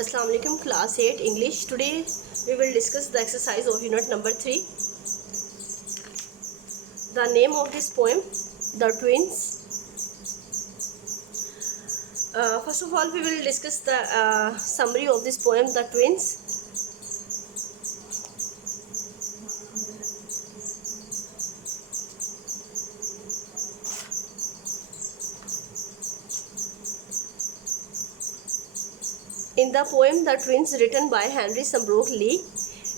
Assalamu alaikum, class 8 English. Today we will discuss the exercise of unit number 3. The name of this poem, The Twins. First of all, we will discuss the summary of this poem, The Twins. In the poem The Twins, written by Henry Sambrook Lee,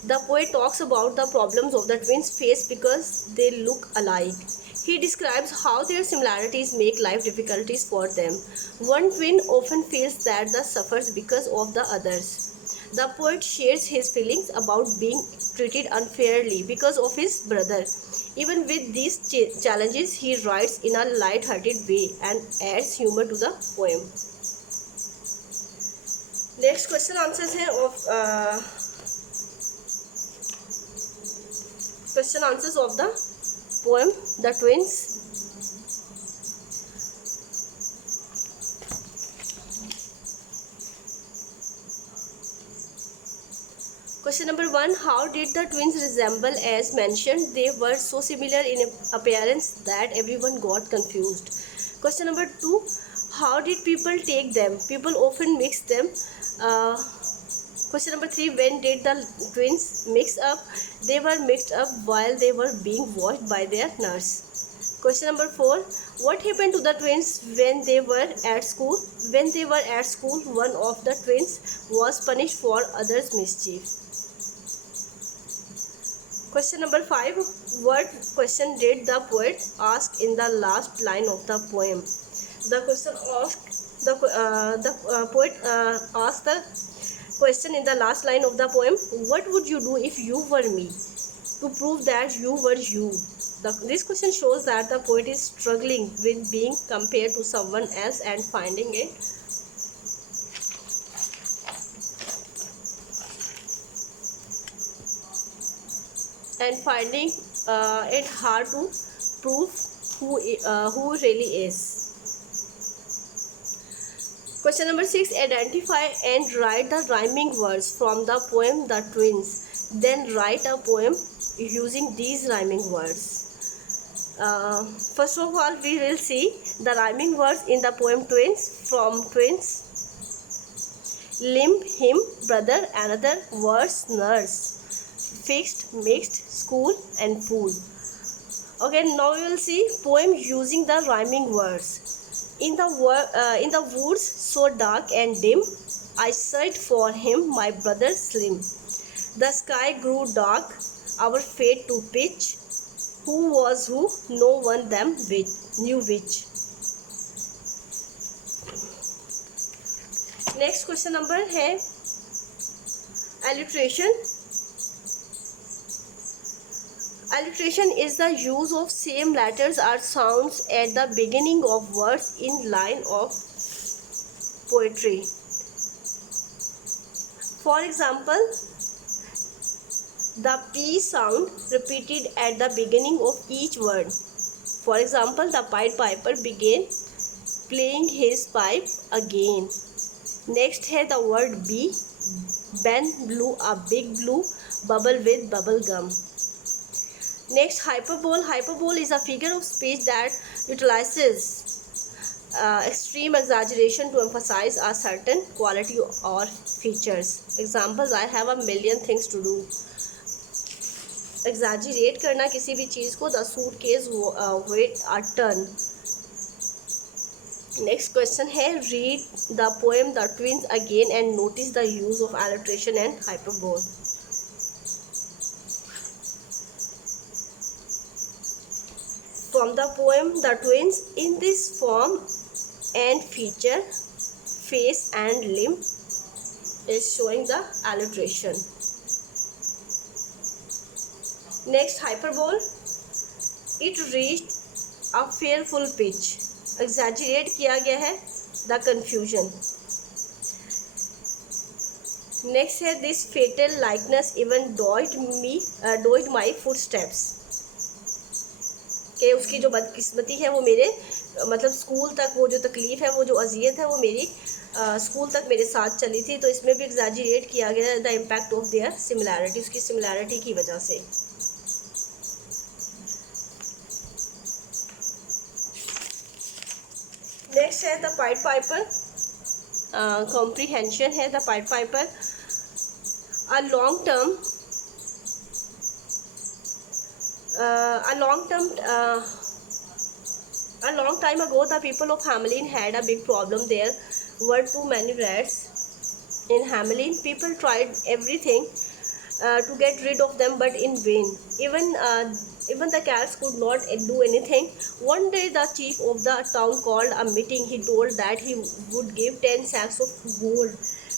the poet talks about the problems of the twins face because they look alike. He describes how their similarities make life difficulties for them. One twin often feels that the suffers because of the others. The poet shares his feelings about being treated unfairly because of his brother. Even with these challenges, he writes in a light-hearted way and adds humor to the poem. Next question answers हैं of question answers of the poem the twins. Question number 1. How did the twins resemble? As mentioned, they were so similar in appearance that everyone got confused. Question number 2. How did people take them? People often mix them. Question number 3. When did the twins mix up? They were mixed up while they were being washed by their nurse. Question number 4. What happened to the twins when they were at school? When they were at school, one of the twins was punished for others' mischief. Question number 5. What question did the poet ask in the last line of the poem? The poet asked the question in the last line of the poem, what would you do if you were me? To prove that you were you. This question shows that the poet is struggling with being compared to someone else and finding it hard to prove who really is. Question number 6. Identify and write the rhyming words from the poem The Twins. Then write a poem using these rhyming words. First of all, we will see the rhyming words in the poem Twins. From twins, limb, him, brother, another, verse, nurse, fixed, mixed, school, and fool. Okay, now we will see poem using the rhyming words. In the woods so dark and dim, I searched for him, my brother slim. The sky grew dark, our fate to pitch. Who was who? No one them knew which. Next question number है alliteration. Alliteration is the use of same letters or sounds at the beginning of words in line of poetry. For example, the P sound repeated at the beginning of each word. For example, the Pied Piper began playing his pipe again. Next है the word B. Ben blew a big blue bubble with bubble gum. Next, hyperbole. Hyperbole is a figure of speech that utilizes extreme exaggeration to emphasize a certain quality or features. Examples: I have a million things to do. Exaggerate करना किसी भी चीज़ को. The suitcase weighed a ton. Next question है read the poem The Twins again and notice the use of alliteration and hyperbole. From the poem The Twins, in this form and feature, face and limb is showing the alliteration. Next, hyperbole. It reached a fearful pitch. Exaggerate किया गया है. The confusion. Next है this fatal likeness even dogged my footsteps. कि उसकी जो बदकिस्मती है वो मेरे मतलब स्कूल तक वो जो तकलीफ़ है वो जो अजियत है वो मेरी स्कूल तक मेरे साथ चली थी, तो इसमें भी एग्जैजरेट किया गया है the impact of their similarity, उसकी सिमिलैरिटी की वजह से। नेक्स्ट है द पाइड पाइपर, कॉम्प्रीहेंशन है the pied Piper. A long term a long term a long time ago the people of Hamelin had a big problem. There were too many rats in Hamelin. People tried everything to get rid of them, but in vain. Even the cats could not do anything. One day the chief of the town called a meeting. He told that he would give 10 sacks of gold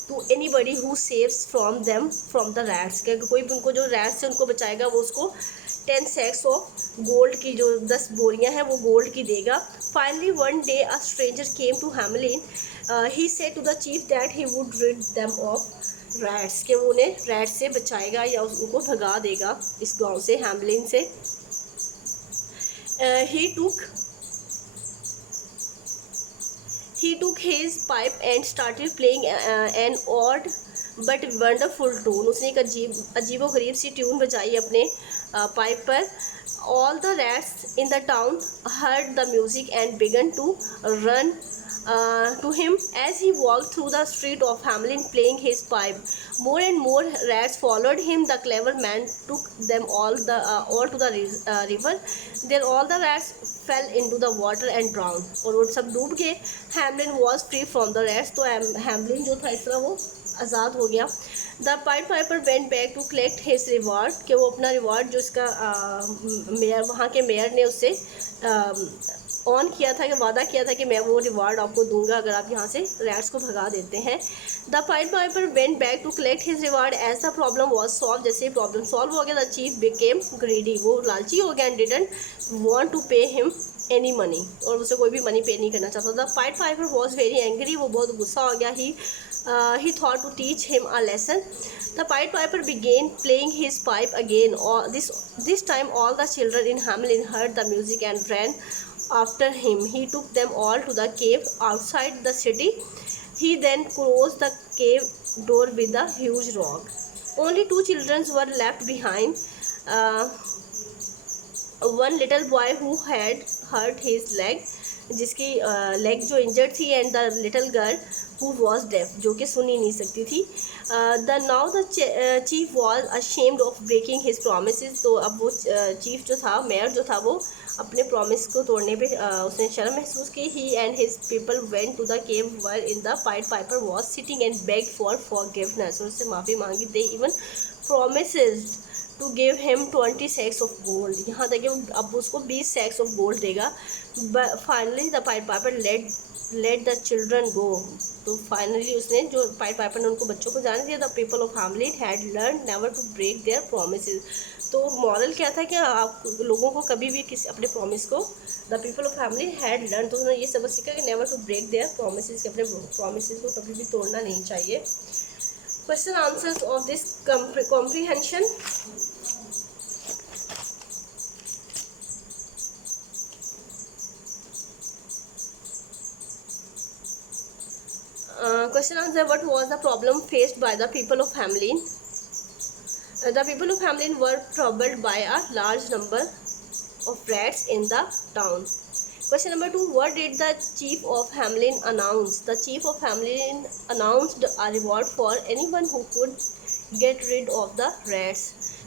to anybody who saves from them from the rats. कि कोई भी उनको जो rats से उनको बचाएगा वो उसको 10 sacks of gold की जो 10 बोरियां हैं वो गोल्ड की देगा. Finally one day a stranger came to Hamelin. He said to the chief that he would rid them of rats, कि वो उन्हें रैट से बचाएगा या उनको भगा देगा इस गांव से, हैमलिन से. He took his pipe and started playing an odd but wonderful tune. उसने एक अजीबो गरीब सी ट्यून बजाई अपने पाइप पर. All the rats in the town heard the music and began to run to him as he walked through the street of Hamelin playing his pipe. More and more rats followed him. The clever man took them all to the river. There all the rats fell into the water and drowned. और वो सब डूब गए. Hamelin was free from the rats. तो Hamelin जो था इस तरह वो आज़ाद हो गया. The Pied Piper went back to collect his reward, कि वो अपना रिवार्ड जो इसका मेयर, वहाँ के मेयर ने उससे ऑन किया था, कि वादा किया था कि मैं वो रिवार्ड आपको दूंगा अगर आप यहाँ से रैट्स को भगा देते हैं. The pied piper went back to collect his reward as the problem was solve. जैसे प्रॉब्लम सॉल्व हो गया द चीफ बिकेम ग्रीडी, वो लालची हो गया and didn't want to pay him any money, और उसे कोई भी मनी पे नहीं करना चाहता. The pied piper was very angry, वो बहुत गुस्सा हो गया. He thought to teach him a lesson. The Pied Piper began playing his pipe again. This time all the children in Hamelin heard the music and ran after him. He took them all to the cave outside the city. He then closed the cave door with a huge rock. Only 2 children were left behind. One little boy who had hurt his leg, जिसकी leg जो इंजर्ड थी, and the little girl who was deaf, जो कि सुन ही नहीं सकती थी. Now the chief was ashamed of breaking his promises. तो अब वो चीफ जो था, मेयर जो था, वो अपने प्रॉमिस को तोड़ने पे उसने शर्म महसूस की. He and his people went to the cave where in the pied piper was sitting and begged for forgiveness. और उससे माफ़ी मांगी. They even promises to give him 20 sacks of gold. यहाँ तक कि अब उसको 20 sacks ऑफ गोल्ड देगा. Finally the pied piper let the children go. तो फाइनली उसने, जो पाइड पाइपर ने उनको बच्चों को जाने दिया. The people of Hamelin had learn never to break their promises. तो मॉरल क्या था कि आप लोगों को कभी भी किसी अपने प्रॉमिस को, the people of Hamelin had learn, तो उन्होंने ये सबक सीखा कि never to break their promises, कि अपने प्रोमिसेस को कभी भी तोड़ना नहीं चाहिए. Question answers of this comprehension. Question answer: what was the problem faced by the people of Hamelin? The people of Hamelin were troubled by a large number of rats in the town. Question number 2: what did the chief of Hamelin announce? The chief of Hamelin announced a reward for anyone who could get rid of the rats.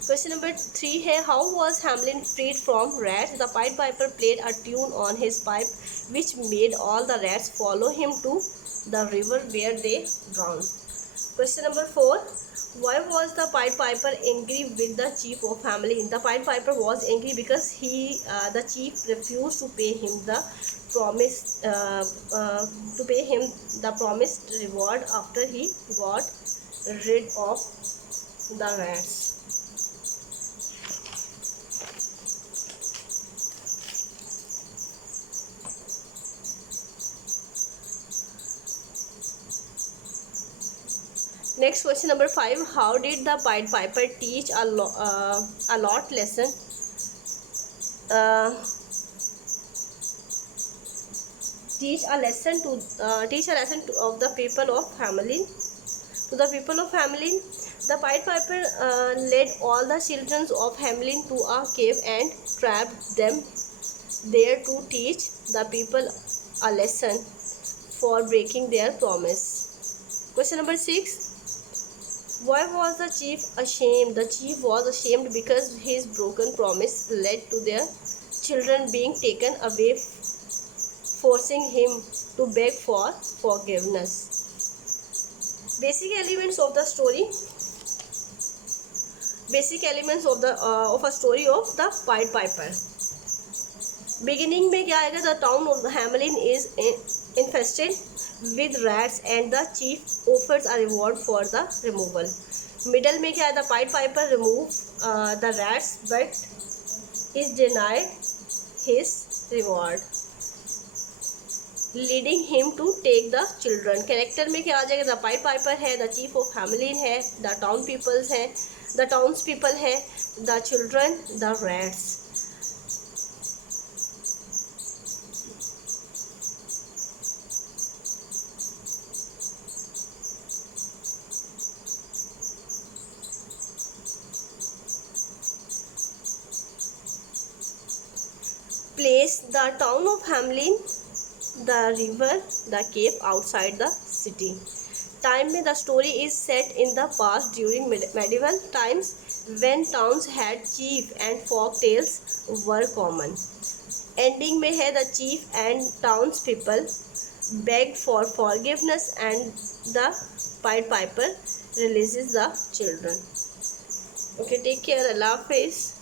Question number 3 है, how was Hamelin freed from rats? The Pied Piper played a tune on his pipe which made all the rats follow him to the river where they drowned. Question number 4: why was the Pied Piper angry with the chief of Hamelin? The Pied Piper was angry because the chief refused to pay him the promised reward after he got rid of the rats. Next, question number 5: how did the Pied Piper teach a lot lesson? teach a lesson of the people of Hamelin. To the people of Hamelin, the Pied Piper led all the children of Hamelin to a cave and trapped them there to teach the people a lesson for breaking their promise. Question number 6. Why was the chief ashamed? The chief was ashamed because his broken promise led to their children being taken away, forcing him to beg for forgiveness. Basic elements of the story. Basic elements of a story of the Pied Piper. Beginning में क्या आएगा? The town of Hamelin is infested with rats and the chief offers a reward for the removal. Middle में क्या है? The Pied Piper remove the rats but is denied his reward, leading him to take the children. Character में क्या आ जाएगा? The Pied Piper है, the chief of Hamelin है, the town people है, the townspeople है, the children, the rats. Place the town of Hamelin, the river, the cave outside the city. Time में the story is set in the past during medieval times when towns had chief and folk tales were common. Ending में है the chief and townspeople begged for forgiveness and the Pied Piper releases the children. Okay, take care. Allah Hafiz.